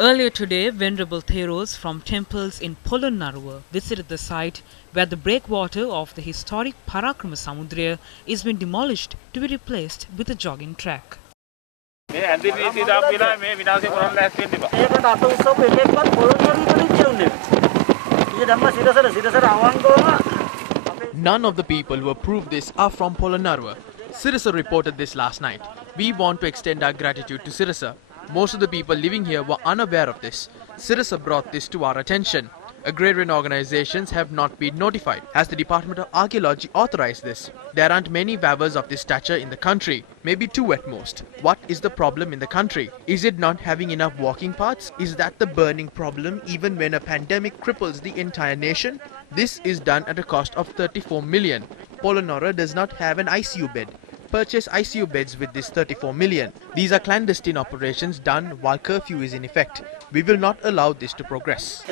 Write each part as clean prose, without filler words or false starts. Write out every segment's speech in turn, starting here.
Earlier today, venerable theros from temples in Polonnaruwa visited the site where the breakwater of the historic Parakrama Samudra is being demolished to be replaced with a jogging track. None of the people who approved this are from Polonnaruwa. Sirasa reported this last night. We want to extend our gratitude to Sirasa. Most of the people living here were unaware of this. Sirasa brought this to our attention. Agrarian organizations have not been notified. Has the Department of Archaeology authorized this? There aren't many waivers of this stature in the country, maybe 2 at most. What is the problem in the country? Is it not having enough walking paths? Is that the burning problem even when a pandemic cripples the entire nation? This is done at a cost of 34 million. Polonnaruwa does not have an ICU bed. Purchase ICU beds with this 34 million. These are clandestine operations done while curfew is in effect. We will not allow this to progress.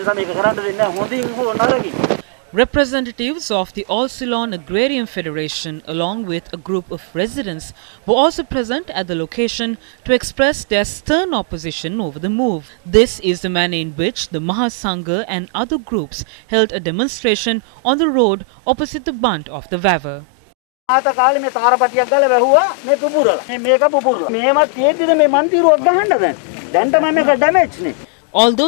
Representatives of the All Ceylon Agrarian Federation along with a group of residents were also present at the location to express their stern opposition over the move. This is the manner in which the Maha Sangha and other groups held a demonstration on the road opposite the bunt of the Vaver. Although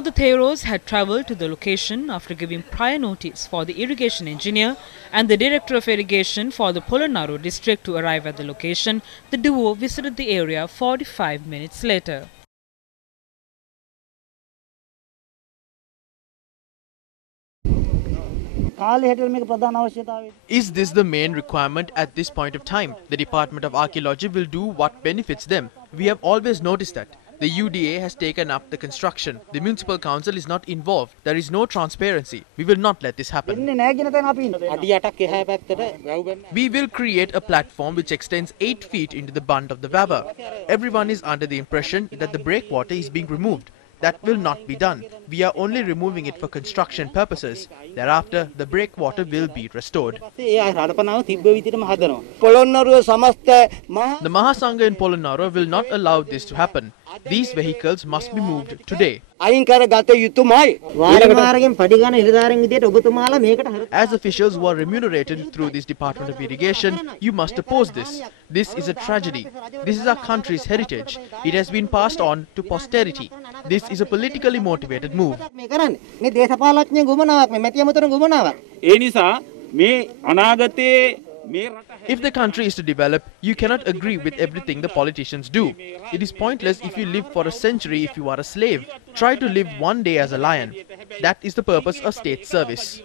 the theros had travelled to the location after giving prior notice for the irrigation engineer and the director of irrigation for the Polonnaruwa district to arrive at the location, the duo visited the area 45 minutes later. Is this the main requirement at this point of time? The Department of Archaeology will do what benefits them. We have always noticed that. The UDA has taken up the construction. The municipal council is not involved. There is no transparency. We will not let this happen. We will create a platform which extends 8 feet into the bunt of the Vaver. Everyone is under the impression that the breakwater is being removed. That will not be done. We are only removing it for construction purposes. Thereafter, the breakwater will be restored. The Maha Sangha in Polonnaruwa will not allow this to happen. These vehicles must be moved today. As officials who are remunerated through this Department of Irrigation, you must oppose this. This is a tragedy. This is our country's heritage. It has been passed on to posterity. This is a politically motivated move. If the country is to develop, you cannot agree with everything the politicians do. It is pointless if you live for a century if you are a slave. Try to live one day as a lion. That is the purpose of state service.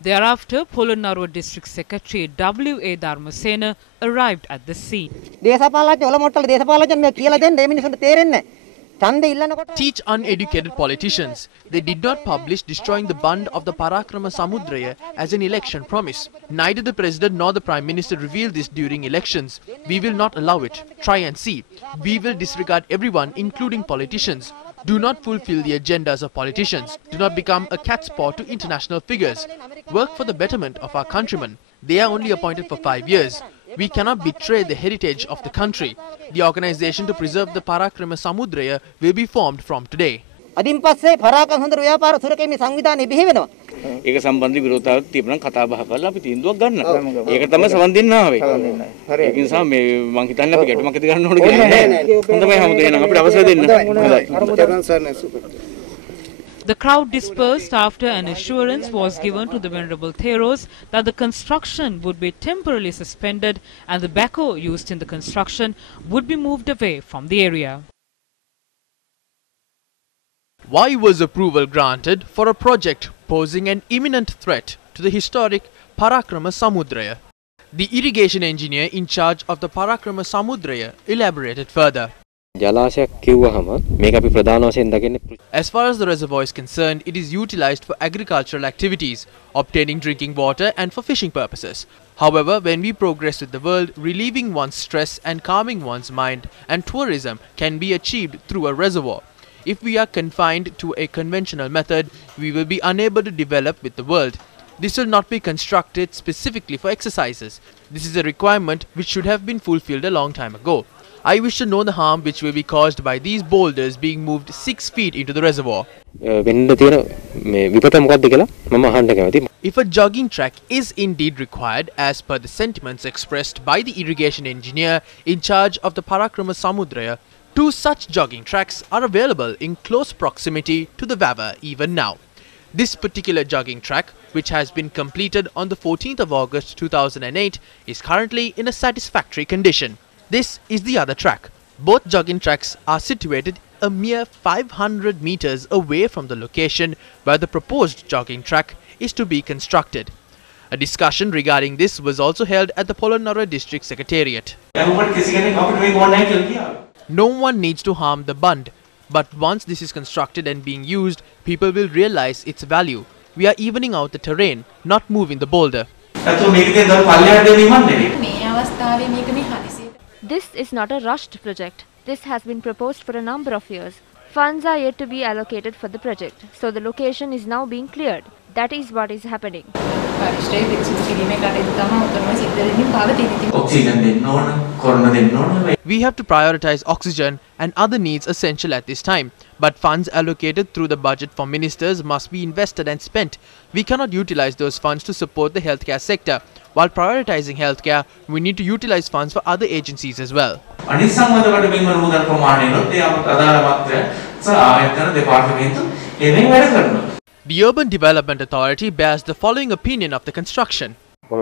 Thereafter, Polonnaruwa District Secretary W.A. Dharmasena arrived at the scene. Teach uneducated politicians. They did not publish destroying the bund of the Parakrama Samudra as an election promise. Neither the President nor the Prime Minister revealed this during elections. We will not allow it. Try and see. We will disregard everyone, including politicians. Do not fulfill the agendas of politicians. Do not become a cat's paw to international figures. Work for the betterment of our countrymen. They are only appointed for 5 years. We cannot betray the heritage of the country. The organization to preserve the Parakrama Samudra will be formed from today. The crowd dispersed after an assurance was given to the venerable theros that the construction would be temporarily suspended and the backhoe used in the construction would be moved away from the area. Why was approval granted for a project posing an imminent threat to the historic Parakrama Samudra? The irrigation engineer in charge of the Parakrama Samudra elaborated further. As far as the reservoir is concerned, it is utilized for agricultural activities, obtaining drinking water and for fishing purposes. However, when we progress with the world, relieving one's stress and calming one's mind and tourism can be achieved through a reservoir. If we are confined to a conventional method, we will be unable to develop with the world. This will not be constructed specifically for exercises. This is a requirement which should have been fulfilled a long time ago. I wish to know the harm which will be caused by these boulders being moved 6 feet into the reservoir. If a jogging track is indeed required, as per the sentiments expressed by the irrigation engineer in charge of the Parakrama Samudra, 2 such jogging tracks are available in close proximity to the Vavar even now. This particular jogging track, which has been completed on the 14th of August 2008, is currently in a satisfactory condition. This is the other track. Both jogging tracks are situated a mere 500 meters away from the location where the proposed jogging track is to be constructed. A discussion regarding this was also held at the Polonnaruwa District Secretariat. No one needs to harm the bund, but once this is constructed and being used, people will realize its value. We are evening out the terrain, not moving the boulder. This is not a rushed project. This has been proposed for a number of years. Funds are yet to be allocated for the project, so the location is now being cleared. That is what is happening. We have to prioritize oxygen and other needs essential at this time. But funds allocated through the budget for ministers must be invested and spent. We cannot utilize those funds to support the healthcare sector. While prioritizing healthcare, we need to utilize funds for other agencies as well. The Urban Development Authority bears the following opinion of the construction. The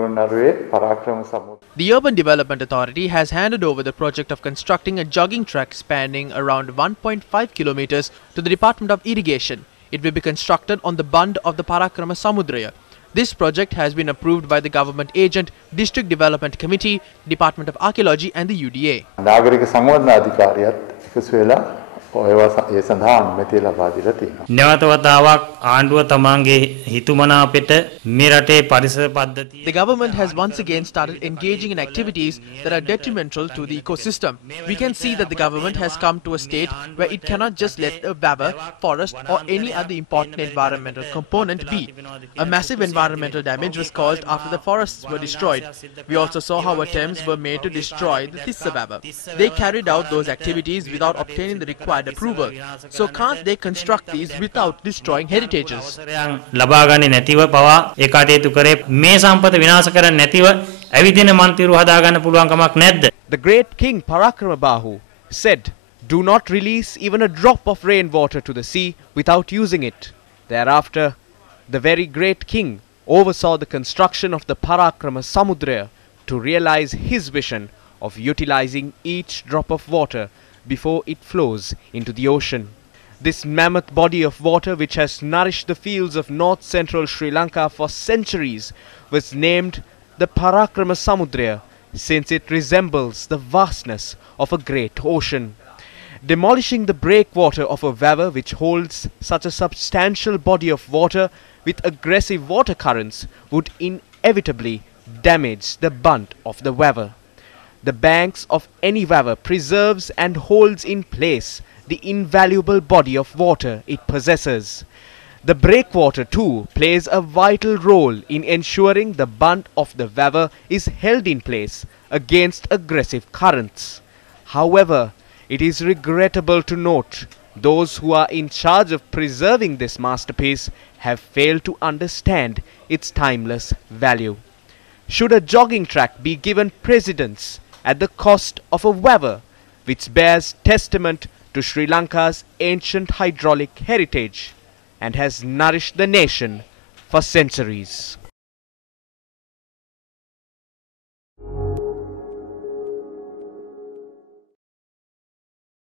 Urban Development Authority has handed over the project of constructing a jogging track spanning around 1.5 kilometers to the Department of Irrigation. It will be constructed on the bund of the Parakrama Samudra. This project has been approved by the government agent, District Development Committee, Department of Archaeology and the UDA. The government has once again started engaging in activities that are detrimental to the ecosystem. We can see that the government has come to a state where it cannot just let a Vavar, forest or any other important environmental component be. A massive environmental damage was caused after the forests were destroyed. We also saw how attempts were made to destroy the Tissa Vavar. They carried out those activities without obtaining the required approval. So can't they construct these without destroying heritages? The great king Parakrama said, "Do not release even a drop of rainwater to the sea without using it." Thereafter, the very great king oversaw the construction of the Parakrama Samudra to realize his vision of utilizing each drop of water before it flows into the ocean. This mammoth body of water, which has nourished the fields of north-central Sri Lanka for centuries, was named the Parakrama Samudra since it resembles the vastness of a great ocean. Demolishing the breakwater of a Vavar which holds such a substantial body of water with aggressive water currents would inevitably damage the bund of the Vavar. The banks of any Vavar preserves and holds in place the invaluable body of water it possesses. The breakwater too plays a vital role in ensuring the bund of the Vavar is held in place against aggressive currents. However, it is regrettable to note those who are in charge of preserving this masterpiece have failed to understand its timeless value. Should a jogging track be given precedence at the cost of a Vavar, which bears testament to Sri Lanka's ancient hydraulic heritage and has nourished the nation for centuries?